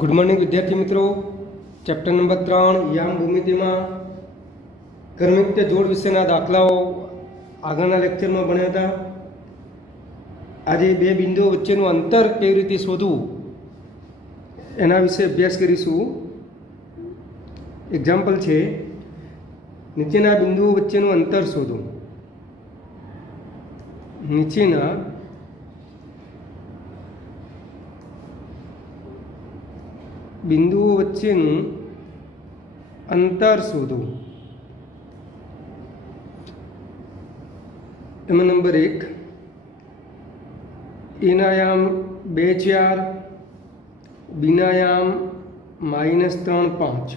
Good morning विद्यार्थी मित्रों। Chapter number 3 याम भूमिति में कर्मयुक्त जोड़ विषयना दाखलाओ आगळना लेक्चर में भण्या हता। आज बे बिंदुओ वच्चेनुं अंतर केवी रीते शोधवुं एना विषे अभ्यास करीशुं। एक्जाम्पल छे नीचेना बिंदुओ वच्चेनुं अंतर शोधो। नीचेना बिंदुओं वच्चेनुं अंतर शोधो। एमां नंबर 1 एनायाम 2 4 बीनायाम -3 5।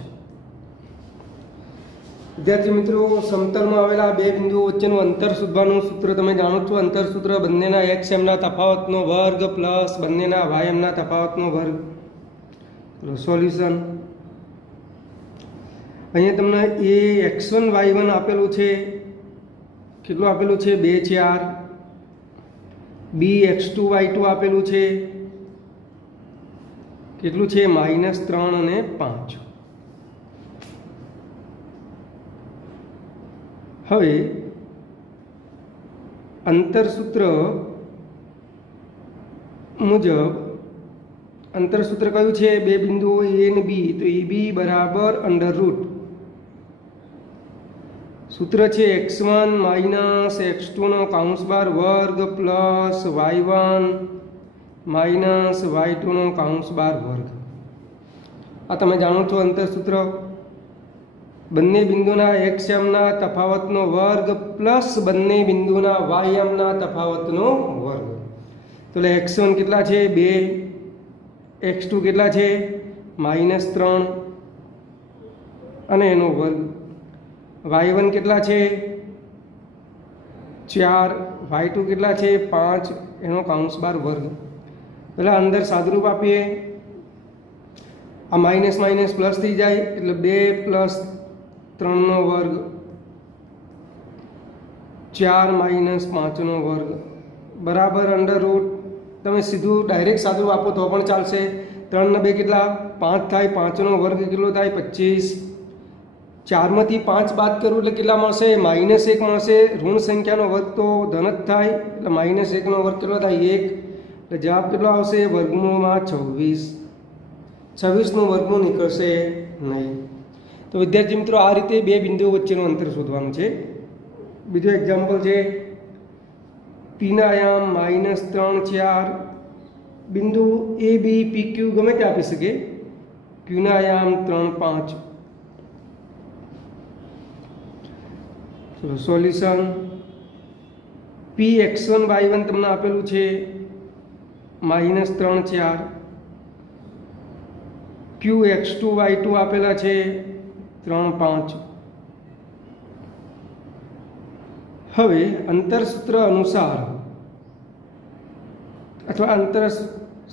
विद्यार्थी मित्रों, समतल में आवेला बे बिंदुओं वच्चेनुं अंतर शोधवानुं सूत्र तमे जाणो छो। अंतर सूत्र बंनेना x m ना तफावतनो वर्ग प्लस बंनेना y m ना तफावतनो वर्ग। सोल्यूशन अहींया तमने ए x1 y1 आपेलुं छे, केटलुं आपेलुं छे 2 4। बी x2 y2 आपेलुं छे, केटलुं छे -3 અને 5। हवे अंतर सूत्र मुजब अंतर सूत्र क्यु छे? बे बिंदुओ ए ने बी, तो ए बी बराबर अंडर रूट सूत्र छे x1 माइनस x2 नो काउंस बार वर्ग प्लस y1 माइनस y2 नो काउंस बार वर्ग। आ तमे जाणो छो अंतर सूत्र बंने बिंदुना x m ना तफावतनो वर्ग प्लस बंने बिंदुना y m ना तफावतनो वर्ग। तो x1 केटला छे 2, x2 કેટલા છે -3 અને એનો વર્ગ। y1 કેટલા છે 4, y2 કેટલા છે 5 એનો કાઉંસ બાર વર્ગ। પહેલા અંદર સાદુરૂપ આપીએ, આ માઇનસ માઇનસ પ્લસ થઈ જાય એટલે 2 + 3 નો વર્ગ 4 - 5 નો વર્ગ બરાબર અંડર રૂટ। તમે સીધું ડાયરેક્ટ સાદું આપો તો પણ ચાલશે। 3 ને 2 કેટલા 5 થાય, 5 નો વર્ગ કેટલો થાય 25। 4 માંથી 5 બાદ કરું એટલે કેટલા મળશે -1 મળશે। ઋણ સંખ્યાનો વર્ગ તો ધન જ થાય એટલે -1 નો વર્ગ કેટલો થાય 1, એટલે જવાબ કેટલો આવશે વર્ગમૂળમાં 26। 26 નું વર્ગમૂળ નીકળશે નહીં। તો વિદ્યાર્થી મિત્રો આ રીતે બે બિંદુઓ વચ્ચેનું અંતર શોધવાનું છે। બીજો એક્ઝામ્પલ છે पीनायाम -3 4 बिंदु ए बी पी क्यू गमे ते आपी सके। क्यूनायाम 3 5। चलो सोल्यूशन पी x1 y1 तमने आपेलू छे -3 4। क्यू x2 y2 आपेला छे 3 5। हवे अंतर सूत्र अनुसार अथवा अंतर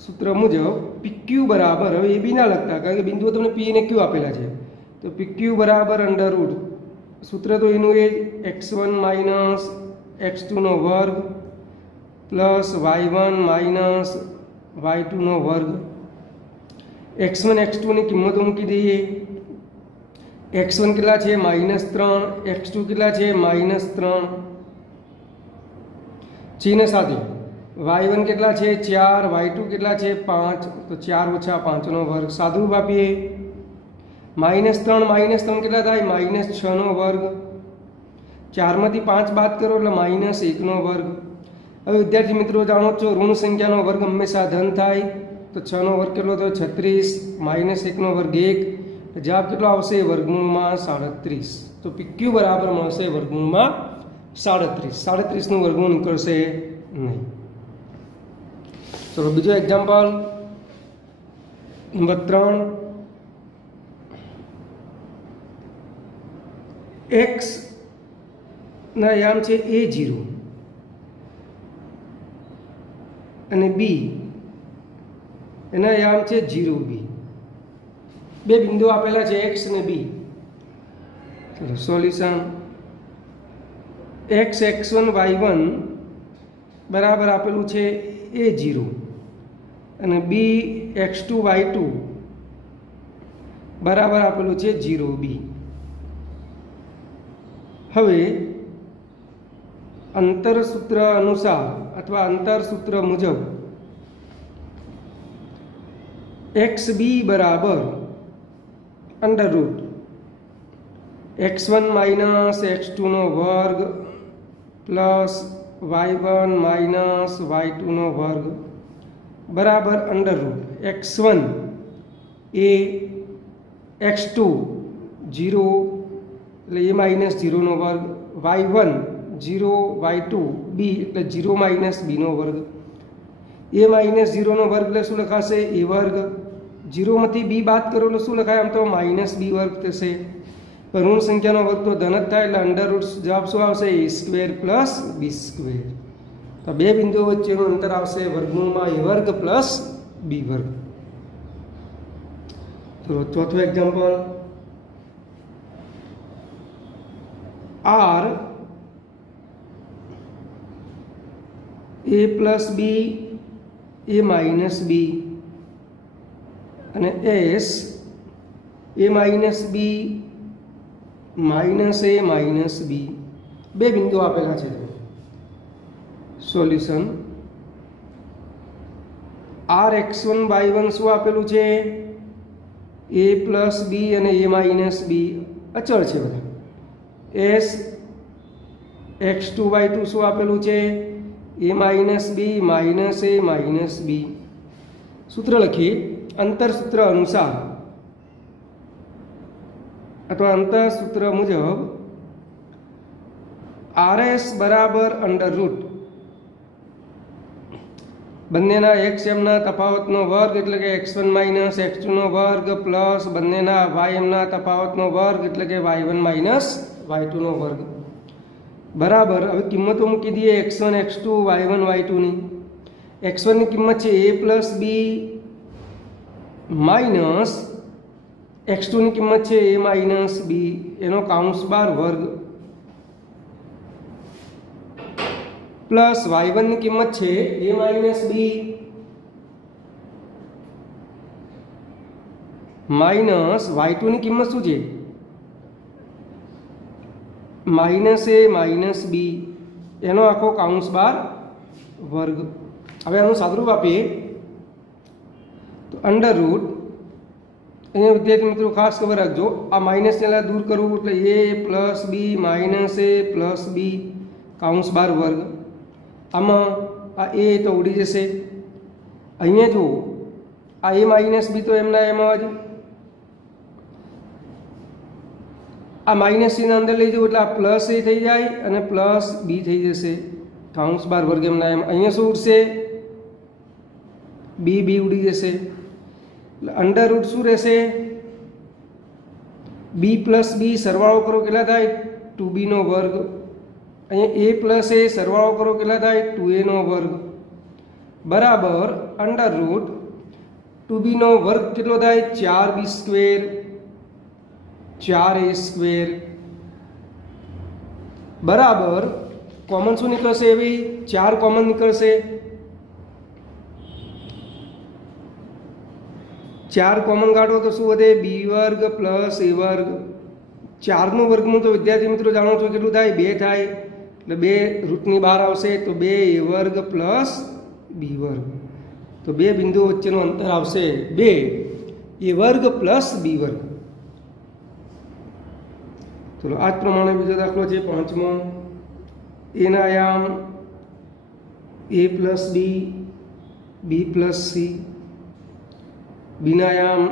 सूत्र मुजब PQ बराबर, हवे ए बी ना लगता कारण के बिंदुओ तमने P ने Q आपेला छे, तो PQ बराबर अंडर रूट सूत्र तो एनु ए x1 माइनस x2 नो वर्ग प्लस y1 माइनस y2 नो वर्ग। x1 x2 ની કિંમતો મૂકી દઈએ। x1 કેટલા છે -3, x2 કેટલા છે -3। चिन्ह साथे y1 કેટલા છે 4, y2 કેટલા છે 5, तो 4 - 5 નો વર્ગ। સાદુરૂપ આપીએ -3 કેટલા થાય -6 નો વર્ગ। 4 માંથી 5 બાદ કરો એટલે -1 નો વર્ગ। હવે વિદ્યાર્થી મિત્રો જાણો છો ઋણ સંખ્યાનો વર્ગ હંમેશા ધન થાય, તો 6 નો વર્ગ કેટલો થયો 36, -1 નો વર્ગ 1, જવાબ કેટલો આવશે વર્ગમૂળમાં 37। તો PQ બરાબર મળશે વર્ગમૂળમાં 37। 37 નું વર્ગમૂળ નીકળશે નહીં। ચલો બીજો એક્ઝામ્પલ નંબર 3 x ના યામ છે a0 અને b એના યામ છે 0b। બે બિંદુઓ આપેલા છે x અને b। ચલો સોલ્યુશન x x1 y1 बराबर आपेलू छे a0 અને b x2 y2 बराबर आपेलू है 0b। हवे अंतरसूत्र अनुसार अथवा अंतरसूत्र मुजब xb बराबर under root x1 minus x2 नो वर्ग प्लस y1 माइनस y2 नो वर्ग बराबर अंडर रूट x1 ए x2 0 એટલે a માઇનસ 0 નો વર્ગ y1 0 y2 b એટલે 0 માઇનસ b નો વર્ગ a માઇનસ 0 નો વર્ગ એટલે શું લખાશે a વર્ગ 0 માંથી b બાદ કરો એટલે શું લખાય આમ તો માઇનસ b વર્ગ થશે પણ ઋણ સંખ્યાનો વર્ગ તો ધન જ થાય એટલે અંડર રૂટ જવાબ શું આવશે a square plus b square. તો બે બિંદુઓ વચ્ચેનું અંતર આવશે વર્ગમૂળમાં a વર્ગ પ્લસ b વર્ગ। તો ચોથું example r a plus b a minus b અને s a minus b minus a minus b બે બિંદુ આપેલા છે। સોલ્યુશન r x1 y1 શું આપેલું છે a પ્લસ b અને a માઇનસ b અચળ છે બધા। s x2 y2 શું આપેલું છે a minus b minus a minus b। सूत्र लखीए अंतरसूत्र अनुसार अथवा अंतरसूत्र मुजब RS बराबर अंडर रूट बंनेना x एमना तफावतनो वर्ग एटले के x1 माइनस x2 नो वर्ग प्लस बंनेना y एमना तफावतनो वर्ग एटले के y1 माइनस y2 नो वर्ग बराबर। હવે કિંમતો મૂકી દઈએ x1 x2 y1 y2 ની। x1 ની કિંમત છે a plus b minus x2 ની કિંમત છે a માઇનસ b એનો કાઉન્સ બાર વર્ગ પ્લસ y1 ની કિંમત છે a minus b minus y2 ની કિંમત શું છે माइनस ए माइनस बी एनो आखो काउंस बार वर्ग। हवे आनुं सादरूप आपीए तो अंडर रूट अहींया विद्यार्थी मित्रों खास खबर राखजो आ माइनस ने दूर करवुं एटले ए प्लस बी माइनस ए प्लस बी काउंस बार वर्ग। आमां आ ए तो उड़ी जशे अहींया जो आ ए माइनस बी तो एमना एम ज आ माइनस सी अंदर लई जाओ એટલે આ પ્લસ એ થઈ જાય અને પ્લસ બી થઈ જશે કાઉન્સ બાર વર્ગ એમના એમ। અહીંયા શું ઉડશે બી બી ઉડી જશે એટલે અંડર રૂટ શું રહેશે બી પ્લસ બી સરવાળો કરો કેટલા થાય 2b નો વર્ગ અહીંયા a પ્લસ a સરવાળો કરો કેટલા થાય 2a નો વર્ગ બરાબર અંડર રૂટ 2b નો વર્ગ કેટલો થાય 4b સ્ક્વેર 4a स्क्वेर बराबर कॉमन शू निकलशे एवी 4 कॉमन निकलशे 4 कॉमन काढो तो शू वधे b वर्ग प्लस a वर्ग 4 નું વર્ગમૂળ તો વિદ્યાર્થી મિત્રો જાણો છો કેટલું થાય 2 થાય એટલે 2 રૂટની બહાર આવશે તો 2a વર્ગ પ્લસ b વર્ગ તો બે બિંદુઓ વચ્ચેનું અંતર આવશે 2a વર્ગ પ્લસ b વર્ગ। चलो आज प्रमाणे बीजो दाखलो है पांचमो ए ना आयाम a plus b plus c b ना आयाम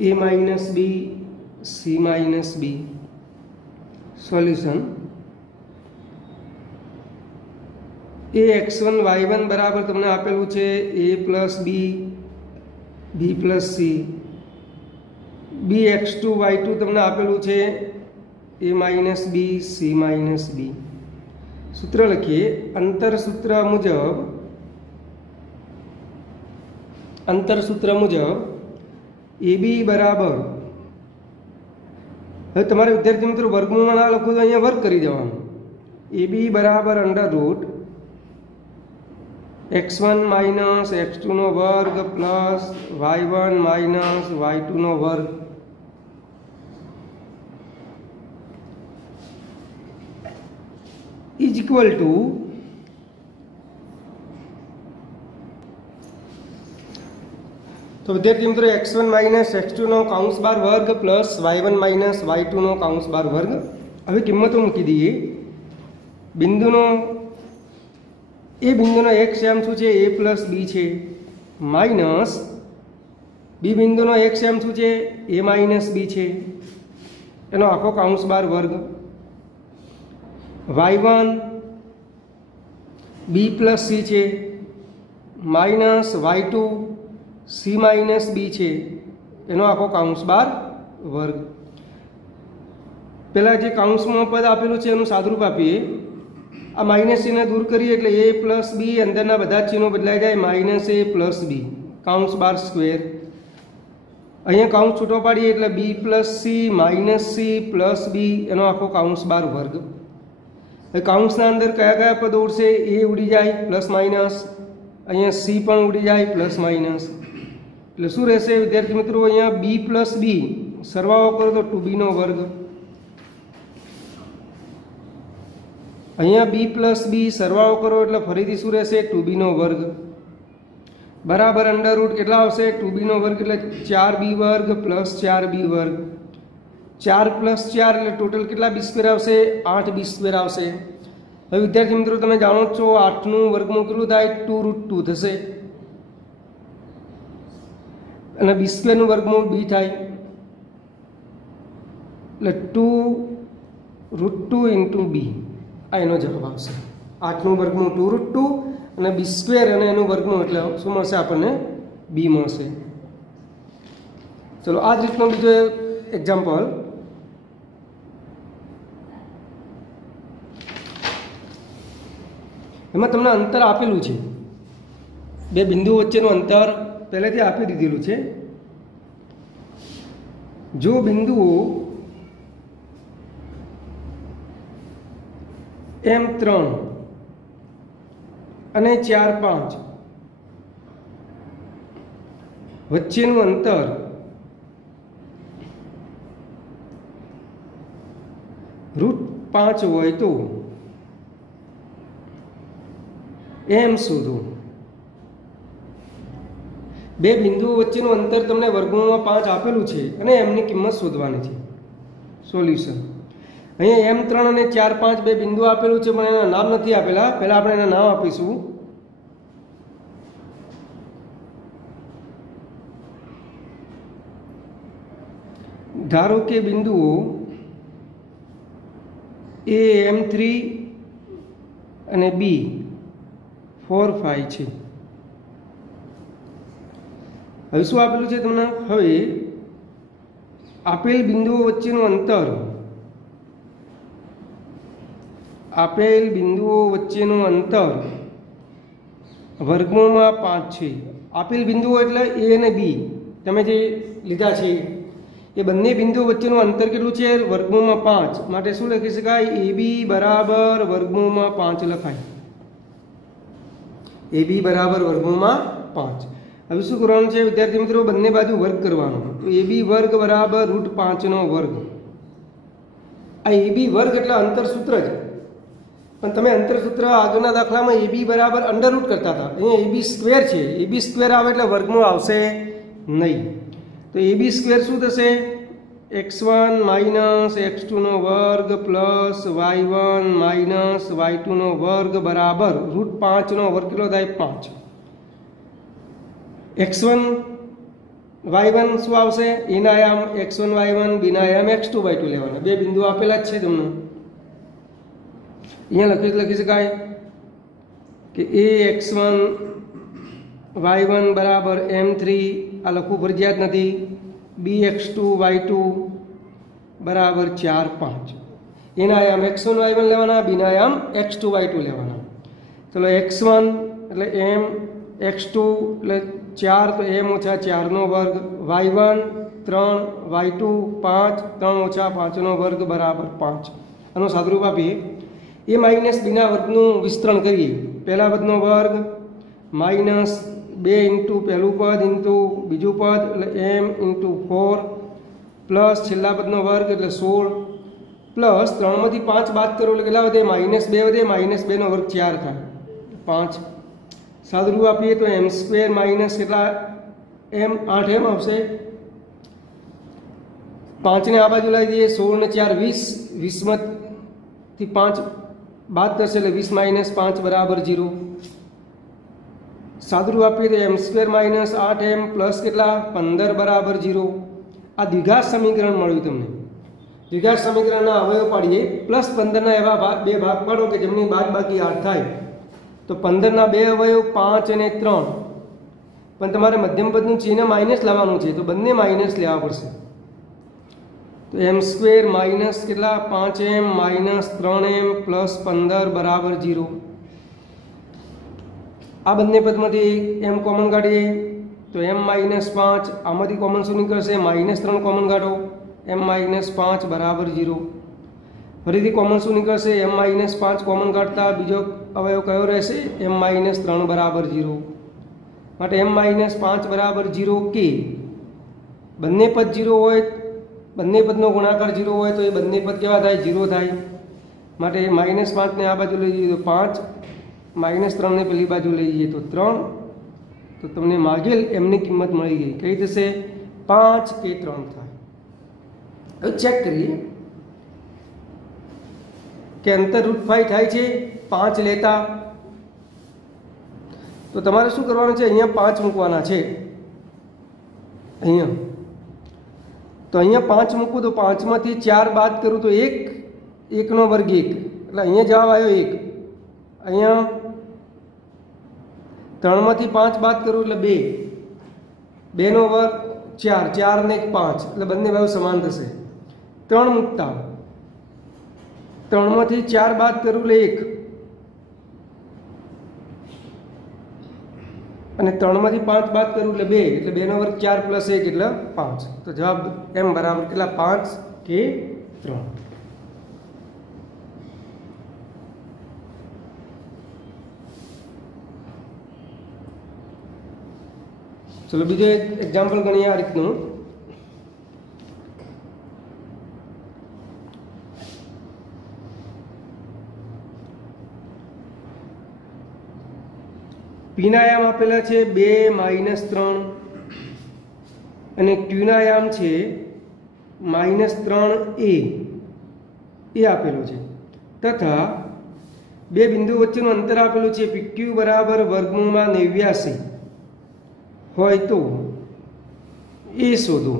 a minus b c minus b. Solution a x1 y1 बराबर तमने आपेलू है a plus b plus c b x2 y2 तमने आपेलू है a minus b c minus b. सूत्र लखीए अंतरसूत्र मुजब ए बी बराबर हवे तमारे विद्यार्थी मित्रों वर्गमूळ ना लखो तो अहींया वर्ग करी देवानुं ए बी बराबर अंडर रूट x1 માઇનસ x2નો વર્ગ પ્લસ y1 માઇનસ y2નો વર્ગ ઇઝ ઇક્વલ ટુ તો વિદ્યાર્થી મિત્રો x1 માઇનસ x2નો કૌંસ બાર વર્ગ પ્લસ y1 માઇનસ y2નો કૌંસ બાર વર્ગ. હવે કિંમતો મૂકી દઈએ. બિંદુનો એ બિંદુનો x એમ શું છે a પ્લસ b છે માઇનસ બી બિંદુનો x એમ શું છે a માઇનસ b છે એનો આખો કૌંસ બાર વર્ગ y1 b પ્લસ c છે minus y2 c minus b છે એનો આખો કૌંસ બાર વર્ગ. પહેલાં જે કૌંસમાં પદ આપેલું છે એનું સાદુરૂપ આપીએ. આ માઇનસ ચિહ્ન દૂર કરીએ એટલે a પ્લસ બી અંદરના બધા જ ચિહ્નો બદલાઈ જાય માઇનસ a પ્લસ બી કૌંસ બાર સ્ક્વેર. અહીંયા કૌંસ છૂટો પાડીએ એટલે b plus c minus c plus b એનો આખો કૌંસ બાર વર્ગ. હવે કૌંસના અંદર કયા કયા પદો ઉડશે? a ઉડી જાય પ્લસ માઇનસ, અહીંયા સી પણ ઉડી જાય પ્લસ માઇનસ. એટલે શું રહેશે વિદ્યાર્થી મિત્રો? અહીંયા b પ્લસ બી સરવાળો કરો તો 2bનો વર્ગ, અહીંયા b પ્લસ બી સરવાળો કરો એટલે ફરીથી શું રહેશે? 2bનો વર્ગ બરાબર અંડર રૂટ કેટલા આવશે? 2bનો વર્ગ એટલે 4b વર્ગ પ્લસ 4b વર્ગ. 4 પ્લસ 4 એટલે ટોટલ કેટલા બી સ્ક્વેર આવશે? 8b સ્ક્વેર આવશે. હવે વિદ્યાર્થી મિત્રો તમે જાણો છો 8નું વર્ગમૂળ કેટલું થાય? 2√2 થશે અને બી સ્ક્વેરનું વર્ગમૂળ બી થાય એટલે 2√2 ઇન્ટુ બી આ એનો જવાબ આવશે. 8નું વર્ગમૂળ 2√2 અને બી સ્ક્વેર અને એનું વર્ગમૂળ એટલે શું મળશે આપણને? બી મળશે. ચલો આ જ રીતનો બીજો એક્ઝામ્પલ. એમાં તમને અંતર આપેલું છે, બે બિંદુઓ વચ્ચેનું અંતર પહેલેથી આપી દીધેલું છે. જો બિંદુઓ M3 અને 4, 5 વચ્ચેનું અંતર √5 હોય તો m શોધો. બે બિંદુઓ વચ્ચેનું અંતર તમને વર્ગમૂળમાં 5 આપેલું છે અને એમની કિંમત શોધવાની છે. સોલ્યુશન. અહીંયા M3 અને 4, 5 બે બિંદુ આપેલું છે પણ એના નામ નથી આપેલા. પહેલાં આપણે એના નામ આપીશું. ધારો કે બિંદુઓ A M3 અને B 4, 5 છે. હવે શું આપેલું છે તમને? હવે આપેલ બિંદુઓ વચ્ચેનું અંતર, આપેલ બિંદુઓ વચ્ચેનું અંતર વર્ગમૂળમાં 5 છે. આપેલ બિંદુઓ એટલે A અને B તમે જે લીધા છે એ બંને બિંદુઓ વચ્ચેનું અંતર કેટલું છે? વર્ગમૂળમાં 5. માટે શું લખી શકાય? AB બરાબર વર્ગમૂળમાં 5 લખાય. AB બરાબર વર્ગમૂળમાં 5. હવે શું કરવાનું છે વિદ્યાર્થી મિત્રો? બંને બાજુ વર્ગ કરવાનો. તો AB વર્ગ બરાબર √5નો વર્ગ. આ AB વર્ગ એટલે અંતરસૂત્ર જ, પણ તમે અંતરસૂત્ર આગળના દાખલામાં AB બરાબર અંડર રૂટ કરતા હતા. અહીંયા AB સ્ક્વેર છે. AB સ્ક્વેર આવે એટલે વર્ગમૂળ આવશે નહીં. તો AB સ્ક્વેર શું થશે? x1 માઇનસ x2નો વર્ગ પ્લસ y1 માઇનસ y2નો વર્ગ બરાબર √5નો વર્ગ કેટલો થાય? 5. x1 y1 શું આવશે? એના આયામ x1 y1, બીના આયામ x2 y2 લેવાના. બે બિંદુ આપેલા જ છે તમને. અહીંયા લખી શકાય કે a x1 y1 બરાબર M3 આ લખવું ફરજિયાત નથી. b x2 y2 બરાબર 4, 5 એના આયામ x1 y1 લેવાના, બીના આયામ x2 y2 લેવાના. ચલો x1 એટલે m, x2 એટલે 4 તો m ઓછા 4નો વર્ગ, y1 3, y2 5, 3 ઓછા 5નો વર્ગ બરાબર 5. આનો સાદુરૂપ આપીએ. a માઇનસ બીના વર્ગનું વિસ્તરણ કરીએ. પહેલા પદનો વર્ગ माइनस 2 इंटू पहलू पद इंटू बीजू पद એટલે m इंटू 4 प्लस छेल्ला पदनो वर्ग એટલે 16 प्लस 3 માંથી 5 બાદ કરો એટલે કેટલા વધે -2 વધે -2 નો વર્ગ 4 થાય 5 સાદુરૂપ આપીએ તો m² માઈનસ કેટલા m 8m આવશે 5 ને આ બાજુ લઈ જઈએ 16 ને 4 20 20 માંથી 5 બાદ થશે એટલે 20 - 5 બરાબર 0 सादुरूप आपीए तो m² माइनस 8m प्लस के 15 बराबर 0 आ द्विघात समीकरण मळ्युं तमने द्विघात समीकरण अवयव पाड़ीए प्लस 15 एवा बे भाग पाड़ो कि जेमनी बाद बाकी 8 थाय तो 15 ना बे अवयव 5 અને 3 पण तमारे मध्यम पदनुं चिन्ह माइनस लाववानुं छे तो बंने माइनस लेवा पड़शे तो m² माइनस के 5m माइनस 3m प्लस 15 बराबर 0 आ बंने पद में m कॉमन काढ़ीए तो m -5 आमांथी कॉमन शुं निकळशे -3 कॉमन काढो m -5 बराबर 0 फरीथी कॉमन शुं निकळशे m -5 कॉमन काढता बीजो अवयव कयो रहेशे m -3 बराबर 0 माटे m -5 बराबर 0 के बंने पद 0 होय बंने पदनो गुणाकार 0 होय तो ए बंने पद केवा थाय 0 थाय माटे -5 ने आ बाजु लई जईए तो 5 -3 ने पेली बाजू लई जईए तो 3 तो तमने मागेल m ની કિંમત મળી ગઈ કઈ થશે 5 કે 3 થાય હવે ચેક કરીએ કે અંતર √5 થાય છે 5 લેતા તો તમારે શું કરવાનું છે અહીંયા 5 મૂકવાના છે અહીંયા તો અહીંયા 5 મૂકું તો 5 માંથી 4 બાદ કરું તો 1 નો વર્ગ 1 એટલે અહીંયા જવાબ આવ્યો 1 અહીંયા 3 માંથી 5 બાદ करूँ એટલે 2 2 નો વર્ગ 4 4 ને 5 એટલે બંને બાજુ સમાન થશે 3 મૂકતા 3 માંથી 4 બાદ કરું એટલે 1 અને 3 માંથી 5 બાદ કરું એટલે 2 એટલે 2 નો વર્ગ 4 + 1 એટલે 5 તો જવાબ m બરાબર કેટલા 5 કે 3 चलो बीजो एक एग्जाम्पल गणीए आ रीतनु पी ना आयाम आपेला छे 2 - 3 अने क्यू ना आयाम छे -3a ए आपेलो छे तथा बे बिंदु वच्चेनुं अंतर आपेलुं छे pq बराबर वर्गमूळमां 89 होय तो ए शोधो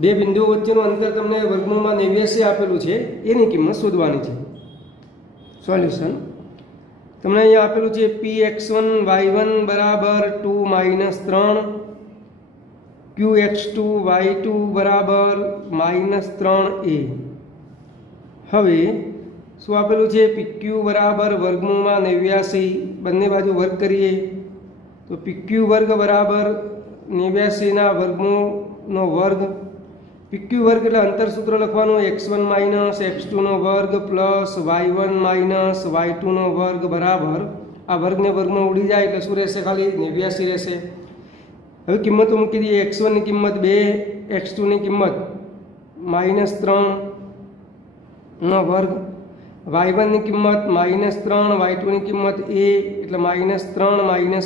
बे बिंदुओ वच्चेनुं अंतर तमने वर्गमूळमां 89 आपेलुं छे एनी किंमत शोधवानी छे सोल्यूशन तमने अहींया आपेलुं छे px1 y1 बराबर 2 - 3 qx2 y2 बराबर -3a हवे शू आपेलू है pq बराबर वर्गमूळमां 89 बंने बाजू वर्ग करिए तो pq वर्ग बराबर 89 ना वर्गमूळ नो वर्ग pq वर्ग એટલે અંતર સૂત્ર લખવાનું x1 - x2 નો વર્ગ પ્લસ y1 - y2 નો વર્ગ બરાબર આ વર્ગ ને વર્ગમાં ઉડી જાય એટલે શું રહેશે ખાલી 89 રહેશે હવે કિંમતો મૂકી દઈએ x1 ની કિંમત 2 x2 ની કિંમત -3 નો વર્ગ y1 ની કિંમત -3 y2 ની કિંમત a એટલે -3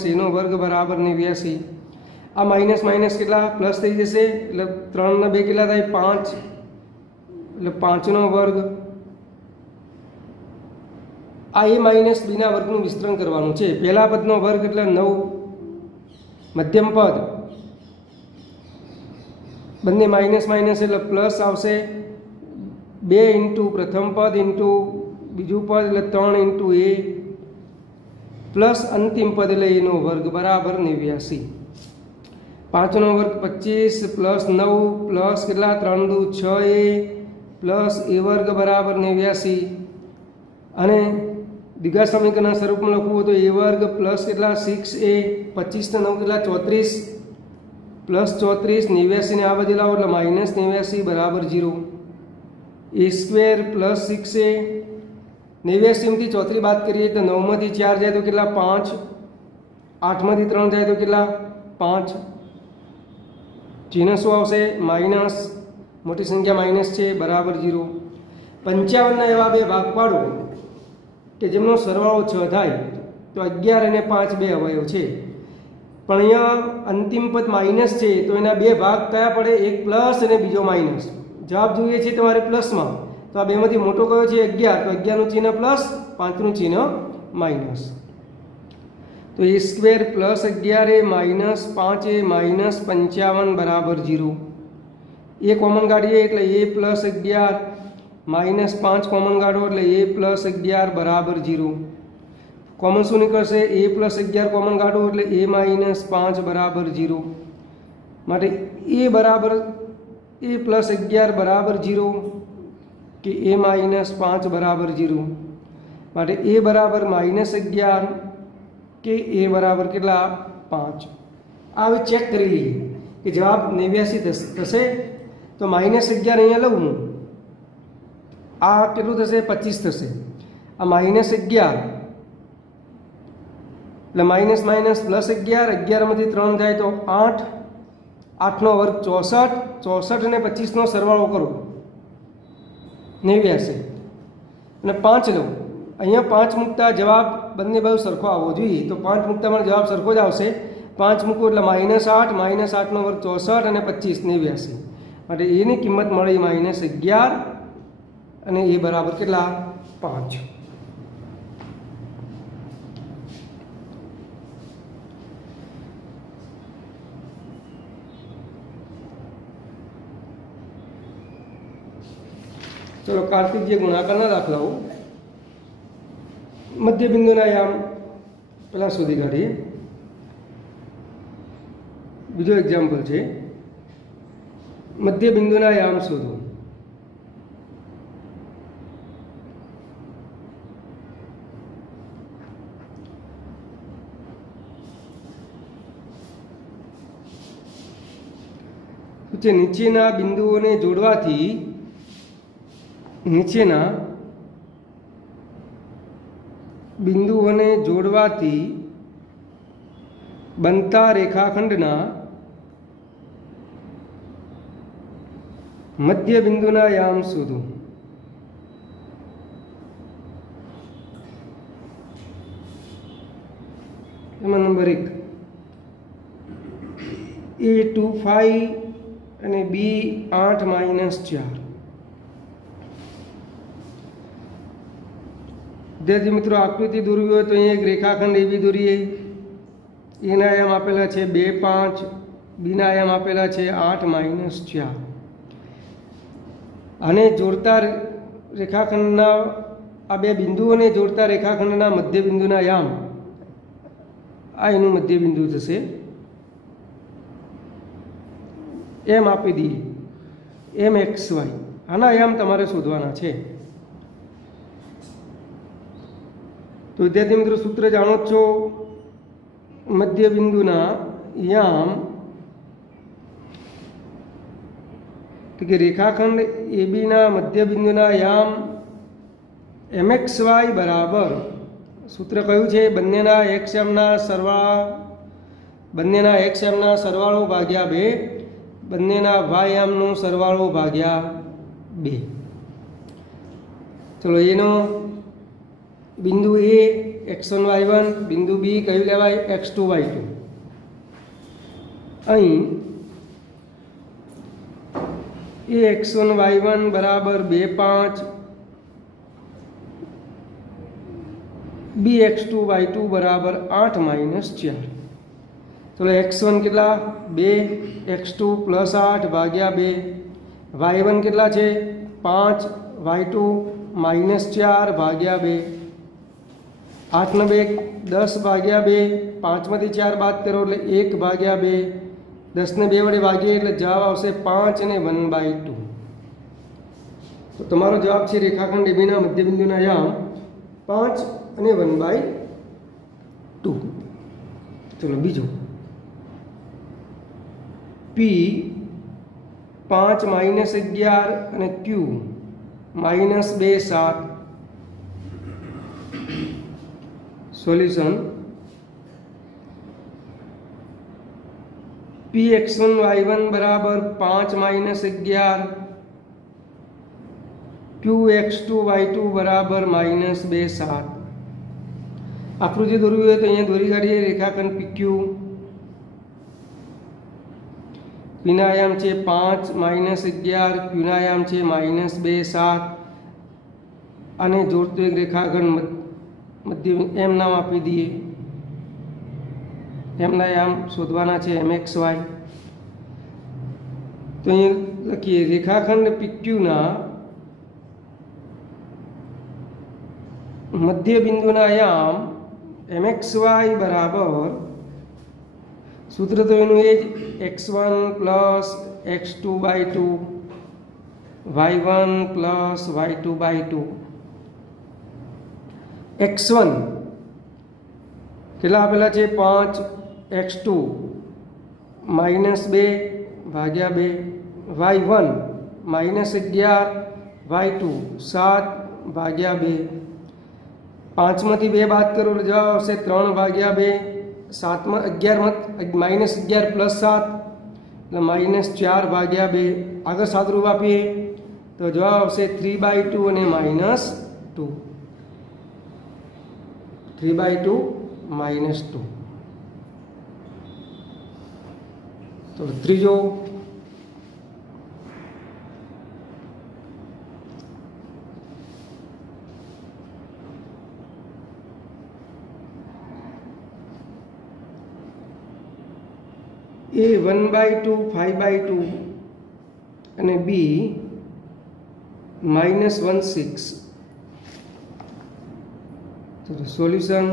- a નો વર્ગ બરાબર 89 आ माइनस माइनस के प्लस थी जैसे એટલે 3 ને 2 કેટલા થાય 5 એટલે 5 નો વર્ગ आ ए माइनस b ના વર્ગનું વિસ્તરણ કરવાનું છે પહેલા પદનો વર્ગ એટલે 9 મધ્યમ પદ બંને માઇનસ માઇનસ એટલે પ્લસ આવશે 2 * પ્રથમ પદ * બીજું પદ એટલે 3 * a પ્લસ અંતિમ પદ એટલે a નો વર્ગ બરાબર 89 5 નો વર્ગ 25 प्लस 9 प्लस કેટલા 3 * 6a प्लस a वर्ग बराबर 89 અને દ્વિઘાત સમીકરણના સ્વરૂપમાં લખવું હોય તો a વર્ગ પ્લસ કેટલા 6a 25 ને 9 કેટલા 34 પ્લસ 34 89 ને આ બાજુ લાવો એટલે -89 બરાબર 0 a² પ્લસ 6a 89 થી 34 બાદ કરીએ તો 9 માંથી 4 જાય તો કેટલા 5, 8 માંથી 3 જાય તો કેટલા 5, ચિહ્ન શું આવશે માઇનસ, મોટી સંખ્યા માઇનસ છે બરાબર 0। 55ના એવા બે ભાગ પાડો કે જેમનો સરવાળો 6 થાય તો 11 અને 5 બે અવયવ છે, પણ અહીંયા અંતિમ પદ માઇનસ છે તો એના બે ભાગ કયા પડે, એક પ્લસ અને બીજો માઇનસ। જવાબ જોઈએ છે તમારે પ્લસમાં, તો આ બેમાંથી મોટો કયો છે 11, તો 11 નું ચિહ્ન પ્લસ, 5 નું ચિહ્ન માઇનસ। તો a square plus 11 A minus 5 A minus 55 બરાબર 0। એ કોમન કાઢીએ એટલે a પ્લસ 11 માઇનસ 5 કોમન કાઢો એટલે a પ્લસ 11 બરાબર 0। કોમન શું નીકળશે, a પ્લસ 11 કોમન કાઢો એટલે a માઇનસ 5 બરાબર 0। માટે a બરાબર a પ્લસ 11 બરાબર 0 કે a માઇનસ 5 બરાબર 0। માટે a બરાબર માઇનસ 11 કે a બરાબર કેટલા 5। આ હવે ચેક કરી લઈએ કે જવાબ 89 થશે, તો માઇનસ 11 અહીંયા લઉં હું, આ કેટલું થશે 25 થશે, આ માઇનસ 11 એટલે માઇનસ માઇનસ પ્લસ 11, 11 માંથી 3 જાય તો 8, 8 નો વર્ગ 64, 64 અને 25 નો સરવાળો કરો 89 અને 5 લો, અહીંયા 5 મૂકતા જવાબ બંને બાજુ સરખો આવવો જોઈએ, તો 5 મૂકતા પણ જવાબ સરખો જ આવશે। 5 મૂકો એટલે માઇનસ 8, માઇનસ 8 નો વર્ગ 64 અને 25 89, માટે એની કિંમત મળી માઇનસ 11 અને એ બરાબર કેટલા 5। चलो कार्तिक जी गुणाकारना दाखलाओ मध्य बिंदुना याम पहला शोधी काढीए। बीजो एक्जाम्पल है मध्य बिंदुना याम शोधो। नीचेना बिंदुओने जोड़वाथी नीचेना बिंदुओने जोड़वाथी बनता रेखाखंडना मध्य बिंदुना याम शोधो। नंबर 1 A 2 5 અને B 8 - 4। विद्यार्थी मित्रों आकृति दौरवी हो तो एक रेखाखंड ए बी दौरीए। ए ना आयाम आपेला है 2 5, बी ना आयाम आपेला है 8 - 4। आने जोड़ता रेखाखंडना आ बे बिंदुओने जोड़ता रेखाखंडना मध्य बिंदुना याम आ एनुं मध्य बिंदु थशे। एम आपी दीए एम एक्स वाय आना आयाम तमारे शोधवाना छे। तो विद्यार्थी मित्रों सूत्र जाणो छो मध्य बिंदुना याम तो कि रेखाखंड ए बी ना मध्य बिंदुना याम एम एक्स वाय बराबर सूत्र कयुं छे बंनेना एक्स एमना सरवाळा बंनेना एक्स एमना सरवाळो भाग्या 2 बंनेना वाय एमनो सरवाळो भाग्या 2। चलो एनो बिंदु ए x1 y1 बिंदु बी कयु लेवाय x2 y2। अहीं ए x1 y1 बराबर 2 5 बी x2 y2 बराबर 8 - 4। चलो x1 कितना 2 x2 + 8 भाग्या 2 y1 कितना है 5 y2 -4 भाग्या 2 8 ने 2 10 भाग्या 2 5 में 4 बात करो એટલે 1 भाग्या 2 10 ने 2 वडे भागीए એટલે जवाब आवशे 5 અને 1/2। तो तमारो जवाब छे रेखाखंड ए बी ना मध्य बिंदुना याम 5 અને 1/2। चलो बीजो P 5 - 11 અને Q -2 7। સોલ્યુશન px1 y1 बराबर 5 माइनस 11 qx2 y2 बराबर -2 7। आकृति દોરવી હોય તો અહીંયા દોરી કાઢીએ રેખાખંડ PQ। p ના આયામ છે 5 માઇનસ 11, q ના આયામ છે -2 7 અને જોડતો એક રેખાખંડ મધ્ય m નામ આપી દઈએ। m ના આયામ શોધવાના છે mxy। તો અહીં લખીએ રેખાખંડ PQ ના मध्य बिंदुना आयाम mxy बराबर सूत्र तो एनु x1 plus x2/2 y1 plus y2/2। x1 કેટલા આપેલા છે 5, x2 -2 ભાગ્યા 2, y1 -11, y2 7 ભાગ્યા 2। 5 में 2 बात करो तो जवाब आवशे 3/2। 7 में 11 -11 प्लस 7 એટલે -4/2। આગળ સાદુરૂપ આપીએ તો જવાબ આવશે 3/2 અને -2। 3/2 -2। તો ત્રીજો A 1/2 5/2 અને B -1/6। તો સોલ્યુશન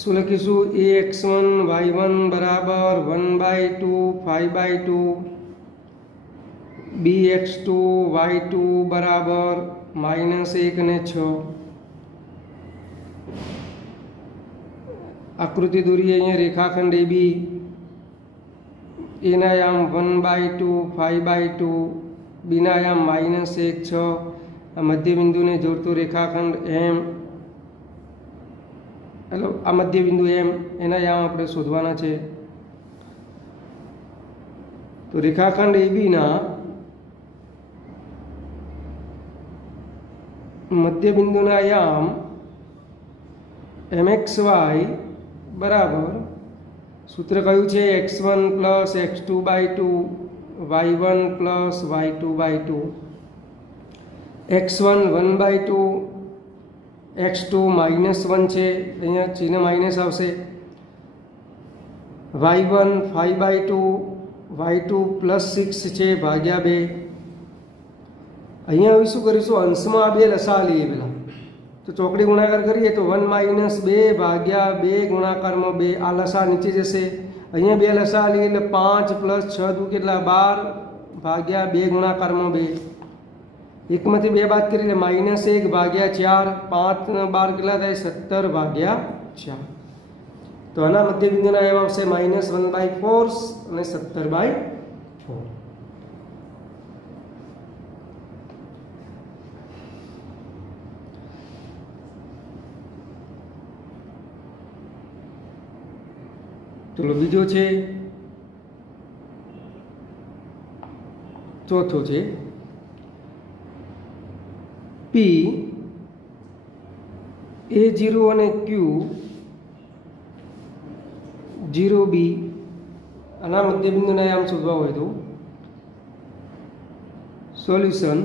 શું લખીશું ax1 y1 બરાબર 1/2 5/2 bx2 y2 બરાબર -1 અને 6। આકૃતિ દોરીએ અહીંયા રેખાખંડ AB। ए ना आयाम 1/2 5/2, बी ना आयाम -1 6। आ मध्य बिंदु ने जोड़तो रेखाखंड एम हेलो आ मध्य बिंदु एम एना आयाम आपणे शोधवाना छे। तो रेखाखंड AB ना मध्य बिंदु ना आयाम mxy बराबर सूत्र क्यू है x1 plus x2/2 y1 plus y2/2। x1 1/2 x2 -1 है अँ चिन्ह माइनस आवशे। y1 5/2 y2 +6 है भाग्या 2। अँ शू करीशू अंश में आ 2 लसा लीए पेला तो चौकड़ी गुणाकार करिए तो 1 - 2 भाग्या 2 गुणाकार में 2 आ लसा नीचे जैसे। अँ 2 लसा लीए એટલે 5 + 6 = 12 भाग्या 2 गुणाकार में 2। 1 में 2 बात करिए -1 भाग्या 4 5 ने 12 કેટલા થાય 17 भाग्या 4। तो आना मध्य बिंदुना आयाम आवशे -1/4 અને 17/4। चलो बीजो है चौथो है P A0 અને Q 0B આના મધ્ય બિંદુના આયામ શોધવા હોય તો સોલ્યુશન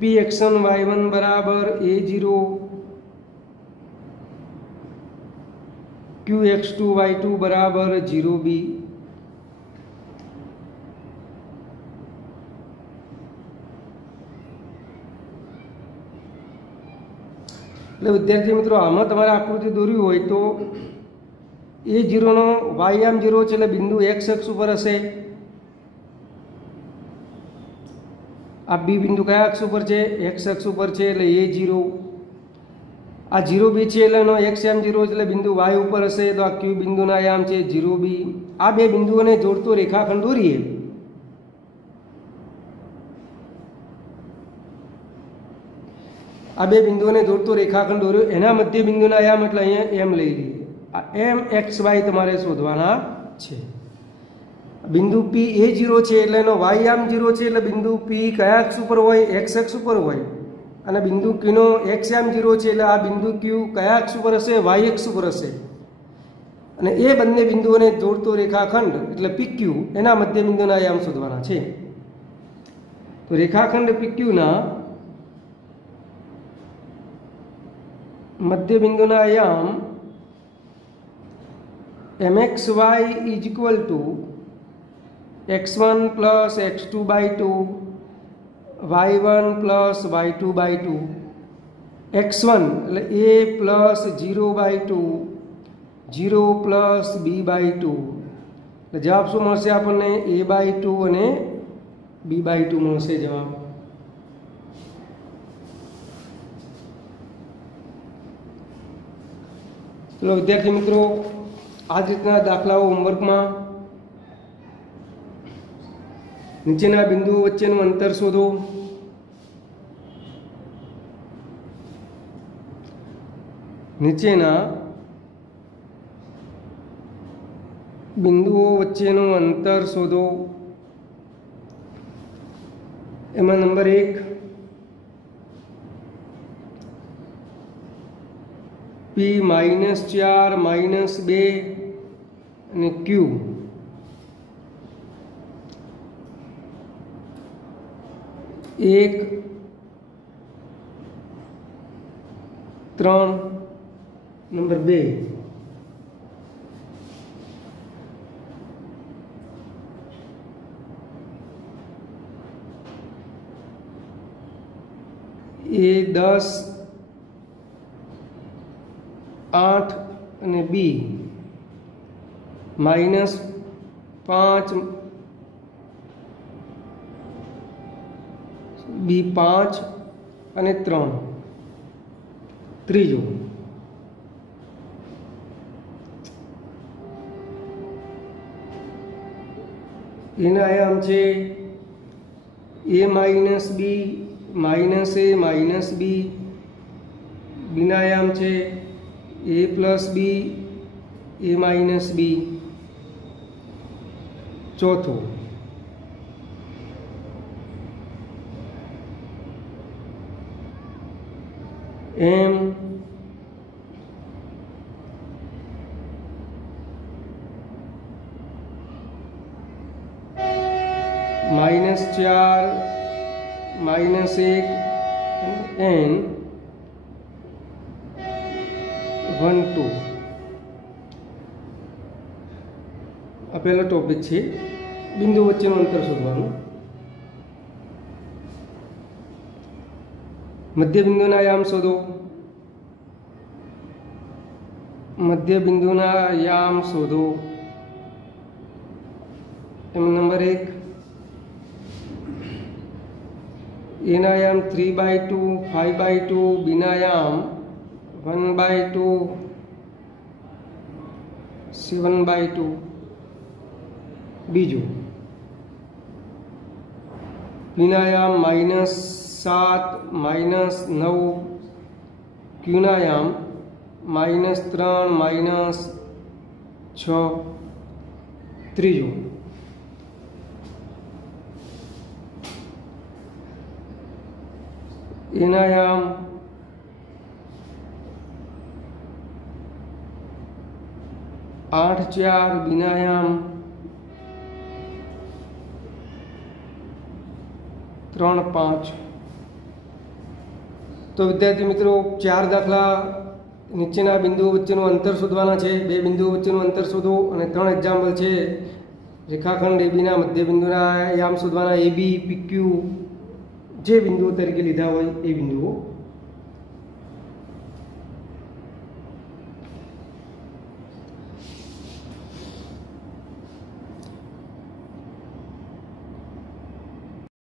px1 y1 बराबर A0 qx2 y2 बराबर 0b। એટલે વિદ્યાર્થી મિત્રો આમાં તમારે આકૃતિ દોરવી હોય તો A0 નો y આમ 0 છે એટલે બિંદુ x અક્ષ ઉપર હશે। આ B બિંદુ કયા અક્ષ ઉપર છે x અક્ષ ઉપર છે એટલે A0। आ 0b है एटले x आयाम 0 એટલે बिंदु y ઉપર હશે તો આ q બિંદુના આયામ છે 0b। આ બે બિંદુઓને જોડતો રેખાખંડ દોરીએ। आ बे बिंदुओने जोड़तो रेखाखंड दोर्यो एना मध्य बिंदुना आयाम એટલે અહીંયા m લઈ લઈએ। आ m x y તમારે શોધવાના છે। बिंदु P A0 છે એટલે એનો y આમ 0 છે એટલે बिंदु P કયા અક્ષ ઉપર હોય x અક્ષ ઉપર હોય અને बिंदु Q નો x આમ 0 છે એટલે આ बिंदु Q કયા અક્ષ ઉપર હશે y અક્ષ ઉપર હશે અને એ બંને બિંદુઓને જોડતો રેખાખંડ એટલે PQ એના મધ્ય બિંદુના આયામ શોધવાના છે। તો રેખાખંડ PQ ના मध्य बिंदुना आयाम mxy is equal to x1 plus x2 by 2 y1 plus y2 by 2 x1 એટલે a plus 0 by 2 0 plus b by 2 એટલે જવાબ શું મળશે આપણને a बाय 2 અને b बाय 2 મળશે જવાબ। चलो विद्यार्थी मित्रों आज रीतना दाखलाओ होमवर्क में नीचेना बिंदुओं वच्चेनु अंतर शोधो। नीचेना बिंदुओं वच्चेनु अंतर शोधो। एमां नंबर 1 P -4 -2 અને Q एक 3 नंबर 2 ए 10 8 અને B -5 B 5 અને 3 ત્રીજો એના આયામ છે A - B -A - B બીના આયામ છે a plus b a minus b चौथो m -4 -1 n 1 2 आ पहला टॉपिक है बिंदु वच्चेनु अंतर शोधवानुं। मध्य बिंदुना आयाम शोधो। मध्य बिंदुना आयाम शोधो। नंबर 1 एना आयाम 3/2 5/2 बीना आयाम 1/2 7/2 बीजू पीनायाम -7 -9 क्यूनायाम -3 -6 त्रीजू एनायाम 8 4 बीनायाम 3 5। तो विद्यार्थी मित्रों 4 दाखला नीचेना बिंदुओं वच्चेनुं अंतर शोधवाना छे। 2 बिंदुओं वच्चेनुं अंतर शोधो अने 3 एक्जाम्पल छे। रेखाखंड AB ना मध्य बिंदुना आयाम शोधवाना। AB PQ जे बिंदुओ तरीके लीधा होय ए बिंदुओ